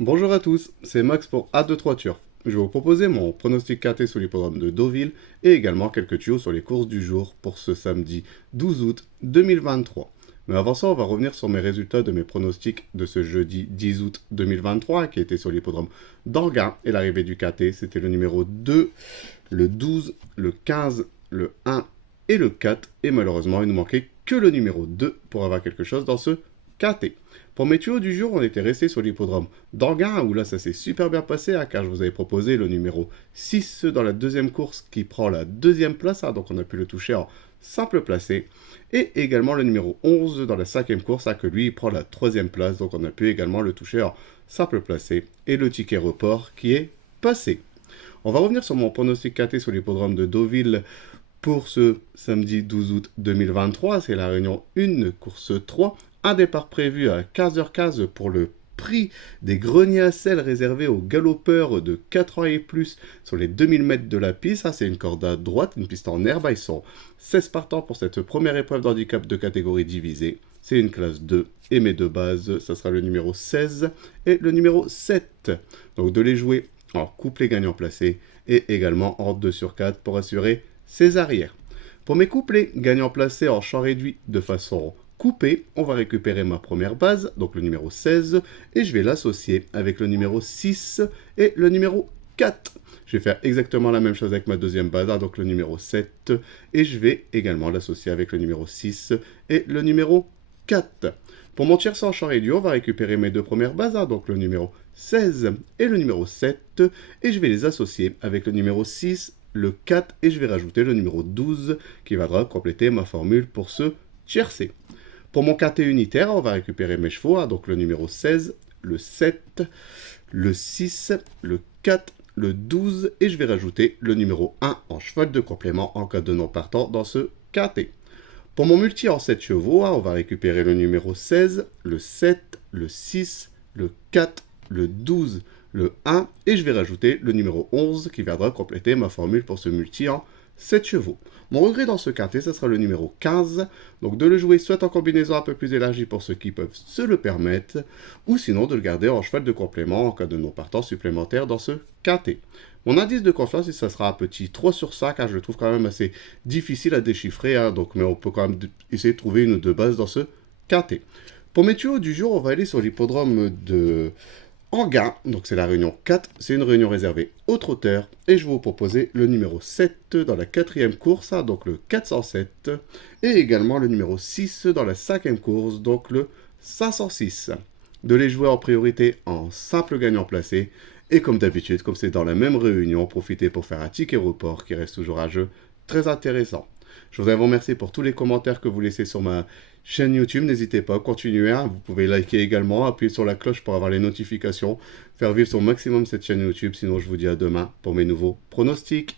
Bonjour à tous, c'est Max pour A23 Turf. Je vais vous proposer mon pronostic KT sur l'hippodrome de Deauville et également quelques tuyaux sur les courses du jour pour ce samedi 12 août 2023. Mais avant ça, on va revenir sur mes résultats de mes pronostics de ce jeudi 10 août 2023 qui était sur l'hippodrome d'Anguin et l'arrivée du KT, c'était le numéro 2, le 12, le 15, le 1 et le 4 et malheureusement il nous manquait que le numéro 2 pour avoir quelque chose dans ce KT. Pour mes tuyaux du jour, on était resté sur l'hippodrome d'Anguin, où là ça s'est super bien passé, hein, car je vous avais proposé le numéro 6 dans la deuxième course qui prend la deuxième place, hein, donc on a pu le toucher en simple placé, et également le numéro 11 dans la cinquième course, hein, que lui il prend la troisième place, donc on a pu également le toucher en simple placé, et le ticket report qui est passé. On va revenir sur mon pronostic KT sur l'hippodrome de Deauville pour ce samedi 12 août 2023, c'est la réunion 1, course 3. Un départ prévu à 15h15 pour le prix des greniers à sel réservé aux galopeurs de 4 ans et plus sur les 2000 mètres de la piste. Ça, c'est une corde à droite, une piste en herbe. Ils sont 16 partants pour cette première épreuve d'handicap de catégorie divisée. C'est une classe 2 et mes deux bases, ça sera le numéro 16 et le numéro 7. Donc de les jouer en couplet gagnant placé et également en 2 sur 4 pour assurer ses arrières. Pour mes couplets gagnants placés en champ réduit de façon coupée, on va récupérer ma première base, donc le numéro 16, et je vais l'associer avec le numéro 6 et le numéro 4. Je vais faire exactement la même chose avec ma deuxième base, donc le numéro 7, et je vais également l'associer avec le numéro 6 et le numéro 4. Pour mon tiercé en champ réduit, on va récupérer mes deux premières bases, donc le numéro 16 et le numéro 7, et je vais les associer avec le numéro 6, le 4, et je vais rajouter le numéro 12 qui viendra compléter ma formule pour ce tiercé. Pour mon KT unitaire, on va récupérer mes chevaux, donc le numéro 16, le 7, le 6, le 4, le 12, et je vais rajouter le numéro 1 en cheval de complément en cas de non partant dans ce KT. Pour mon multi en 7 chevaux, on va récupérer le numéro 16, le 7, le 6, le 4, le 12, le 1, et je vais rajouter le numéro 11 qui viendra compléter ma formule pour ce multi en 7 chevaux. Mon regret dans ce quintet, ce sera le numéro 15, donc de le jouer soit en combinaison un peu plus élargie pour ceux qui peuvent se le permettre, ou sinon de le garder en cheval de complément en cas de non-partant supplémentaire dans ce quintet. Mon indice de confiance, ça sera un petit 3 sur 5, je le trouve quand même assez difficile à déchiffrer, donc, mais on peut quand même essayer de trouver une ou deux bases dans ce quintet. Pour mes tuyaux du jour, on va aller sur l'hippodrome de Anguin, donc c'est la réunion 4, c'est une réunion réservée aux trotteurs, et je vais vous proposer le numéro 7 dans la quatrième course, donc le 407, et également le numéro 6 dans la cinquième course, donc le 506. De les jouer en priorité en simple gagnant placé, et comme d'habitude, comme c'est dans la même réunion, profitez pour faire un ticket report qui reste toujours un jeu très intéressant. Je voudrais vous remercier pour tous les commentaires que vous laissez sur ma chaîne YouTube. N'hésitez pas à continuer. Vous pouvez liker également, appuyer sur la cloche pour avoir les notifications, faire vivre au maximum cette chaîne YouTube. Sinon, je vous dis à demain pour mes nouveaux pronostics.